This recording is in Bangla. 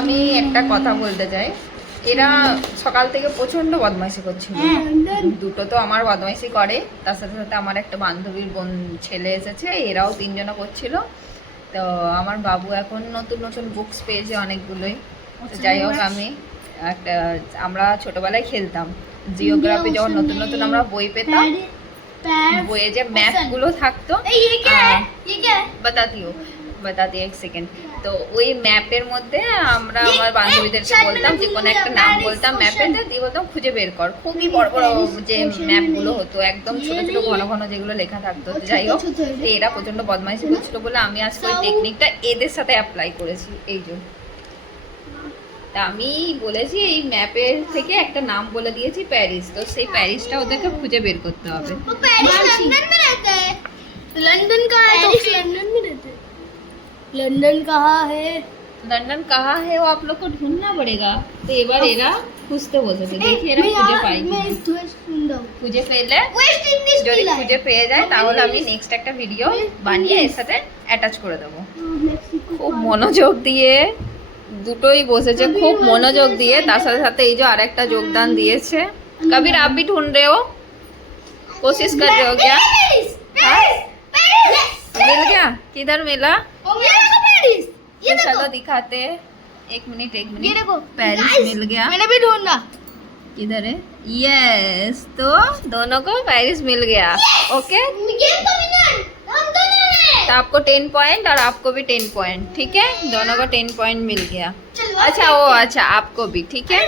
আমি একটা কথা বলতে চাই, এরা সকাল থেকে প্রচন্ড বদমাইশি করছিল। দুটো তো আমার বদমাইশি করে, তার সাথে সাথে আমার একটা বান্ধবীর ছেলে এসেছে, এরাও তিনজনা করছিল। তো আমার বাবু এখন নতুন নতুন বুকস পেয়েছে অনেকগুলোই। তো যাই হোক, আমরা ছোটবেলায় খেলতাম জিওগ্রাফি, যখন নতুন নতুন আমরা বই পেতাম, বইয়ে যে ম্যাপগুলো থাকতো, বাতাতি এক সেকেন্ড। তো ওই ম্যাপের মধ্যে আমরা আমার বান্ধবীদেরকে বলতাম যে কোনো একটা নাম বলতাম ম্যাপেতে, দিয়ে বলতাম খুঁজে বের কর। খুবই বড় বড় যে ম্যাপগুলো হতো, একদম ছোট ছোট ঘন ঘন যেগুলো লেখা থাকতো। যাই হোক, এরা প্রচন্ড বদমাইশি করছিল বলে আমি আজকে ওই টেকনিকটা এদের সাথে অ্যাপ্লাই করেছি। এই জন্য তা আমি বলেছি এই ম্যাপের থেকে একটা নাম বলে দিয়েছি প্যারিস, তো সেই প্যারিসটা ওদেরকে খুঁজে বের করতে হবে। लंदन कहाँ है? लंदन में रहते हैं। लंदन कहाँ है? लंदन कहाँ है वो आप लोग को ढूंढना पड़ेगा। तो এবার এরা খুঁজতে বসেছে, দেখি এরা খুঁজে পাই কিনা। খুঁজে পেলে, যদি খুঁজে পেয়ে যায় তাহলে আমি নেক্সট একটা ভিডিও বানিয়ে এর সাথে অ্যাটাচ করে দেবো। খুব মনোযোগ দিয়ে দুটোই বসেছে, খুব মনোযোগ দিয়ে। তার সাথে সাথে এই যে আরেকটা যোগদান দিয়েছে। কবির आप भी ढूंढ रहे हो, कोशिश कर रहे हो क्या? मिल गया? किधर मिला? तो चलो दिखाते हैं। एक मिनट ये देखो, पेरिस मिल गया। मैंने भी ढूंढा। किधर है? यस, तो दोनों को पेरिस मिल गया। ओके, तो आपको 10 पॉइंट और आपको भी 10 पॉइंट, ठीक है? दोनों को 10 पॉइंट मिल गया। अच्छा, वो अच्छा आपको भी, ठीक है।